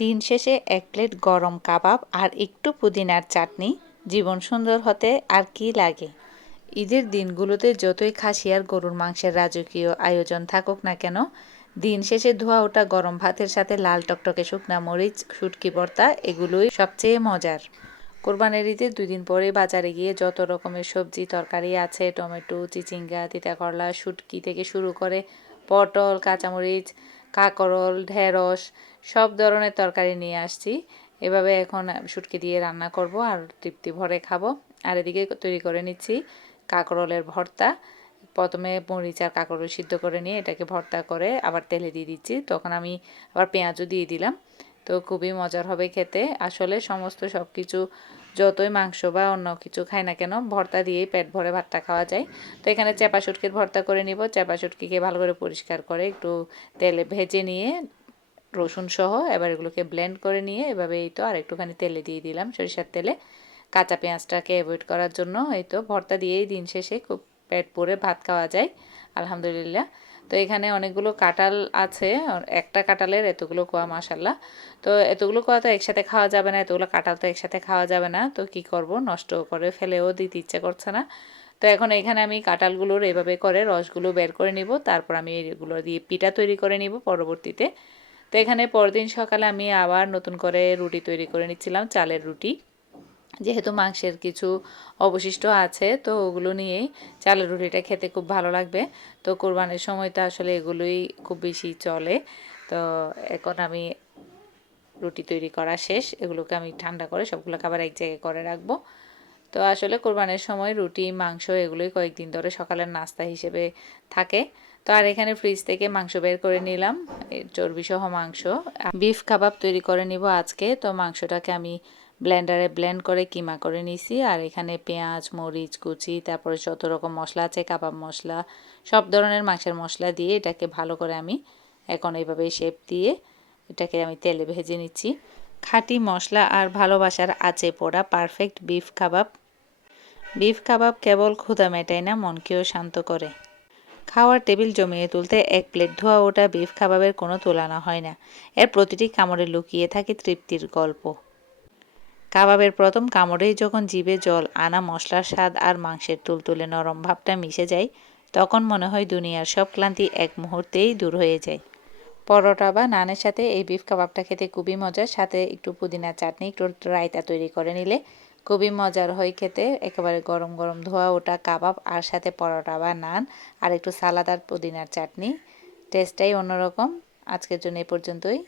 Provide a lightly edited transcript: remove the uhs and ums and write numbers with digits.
দিন শেষে এক প্লেট গরম কাবাব আর একটু পুদিনার চাটনি, জীবন সুন্দর হতে আর কি লাগে। ঈদের দিনগুলোতে যতই খাসি আর গরুর মাংসের রাজকীয় আয়োজন থাকুক না কেন, দিন শেষে ধোয়া ওঠা গরম ভাতের সাথে লাল টকটকে শুকনা মরিচ, শুটকি ভর্তা এগুলোই সবচেয়ে মজার। কোরবানির ঈদের 2 দিন পরে বাজারে গিয়ে যত রকমের সবজি তরকারি আছে, টমেটো, চিচিঙ্গা, তিতা করলা, শুটকি থেকে শুরু করে পটল, কাঁচামরিচ, কাঁকরোল, ঢেঁড়স সব ধরনের তরকারি নিয়ে আসছি। এভাবে এখন শুটকি দিয়ে রান্না করব আর তৃপ্তি ভরে খাবো। আর এদিকে তৈরি করে নিচ্ছি কাঁকরোলের ভর্তা। প্রথমে মরিচ আর কাঁকরোল সিদ্ধ করে নিয়ে এটাকে ভর্তা করে আবার তেলে দিয়ে দিচ্ছি, তখন আমি আবার পেঁয়াজও দিয়ে দিলাম। তো খুবই মজার হবে খেতে। আসলে সমস্ত সব কিছু যতই মাংস বা অন্য কিছু খাই না কেন, ভর্তা দিয়েই পেট ভরে ভাতটা খাওয়া যায়। তো এখানে চাপা শুটকির ভর্তা করে নিব। চাপা শুটকিকে ভালো করে পরিষ্কার করে একটু তেলে ভেজে নিয়ে রসুন সহ এবার এগুলোকে ব্লেন্ড করে নিয়ে এভাবে এই তো আর একটুখানি তেলে দিয়ে দিলাম, সরিষার তেলে, কাঁচা পেঁয়াজটাকে অ্যাভয়েড করার জন্য। এই তো ভর্তা দিয়েই দিন শেষে খুব পেট ভরে ভাত খাওয়া যায় আলহামদুলিল্লাহ। তো এখানে অনেকগুলো কাঁঠাল আছে, একটা কাঁঠালের এতগুলো কোয়া মাশাল্লাহ। তো এতগুলো কোয়া তো একসাথে খাওয়া যাবে না, এতগুলো কাঁঠাল তো একসাথে খাওয়া যাবে না, তো কি করব, নষ্ট করে ফেলেও দিতে ইচ্ছে করছে না। তো এখন এখানে আমি কাঁঠালগুলোর এভাবে করে রসগুলো বের করে নিব, তারপর আমি এগুলো দিয়ে পিঠা তৈরি করে নিব পরবর্তীতে। তো এখানে পরদিন সকালে আমি আবার নতুন করে রুটি তৈরি করে নিচ্ছিলাম, চালের রুটি। যেহেতু মাংসের কিছু অবশিষ্ট আছে, তো ওগুলো নিয়েই চালের রুটিটা খেতে খুব ভালো লাগবে। তো কোরবানির সময় তো আসলে এগুলোই খুব বেশি চলে। তো এখন আমি রুটি তৈরি করা শেষ, এগুলোকে আমি ঠান্ডা করে সবগুলোকে আবার এক জায়গায় করে রাখবো। তো আসলে কোরবানির সময় রুটি মাংস এগুলোই কয়েকদিন ধরে সকালের নাস্তা হিসেবে থাকে। তো আর এখানে ফ্রিজ থেকে মাংস বের করে নিলাম, চর্বিসহ মাংস। বিফ কাবাব তৈরি করে নিব আজকে। তো মাংসটাকে আমি ব্লেন্ডারে ব্লেন্ড করে কিমা করে নিছি, আর এখানে পেঁয়াজ, মরিচ কুচি, তারপরে যত রকম মশলা আছে, কাবাব মশলা, সব ধরনের মাংসের মশলা দিয়ে এটাকে ভালো করে আমি এখন এইভাবে শেপ দিয়ে এটাকে আমি তেলে ভেজে নিচ্ছি। খাঁটি মশলা আর ভালোবাসার আঁচে পোড়া পারফেক্ট বিফ কাবাব। বিফ কাবাব কেবল ক্ষুধা মেটায় না, মনকেও শান্ত করে। খাওয়ার টেবিল জমিয়ে তুলতে এক প্লেট ধোয়া ওঠা বিফ কাবাবের কোনো তুলনা হয় না। এর প্রতিটি কামড়ে লুকিয়ে থাকে তৃপ্তির গল্প। কাবাবের প্রথম কামড়েই যখন জিভে জল আনা মশলার স্বাদ আর মাংসের তুলতুলে নরম ভাবটা মিশে যায়, তখন মনে হয় দুনিয়ার সব ক্লান্তি এক মুহূর্তেই দূর হয়ে যায়। পরোটা বা নানের সাথে এই বিফ কাবাবটা খেতে খুবই মজার, সাথে একটু পুদিনা চাটনি, একটু রায়তা তৈরি করে নিলে খুবই মজার হয় খেতে। একেবারে গরম গরম ধোয়া ওটা কাবাব আর সাথে পরোটা বা নান আর একটু সালাদ আর পুদিনার চাটনি, টেস্টটাই অন্যরকম। আজকের জন্য এই পর্যন্তই।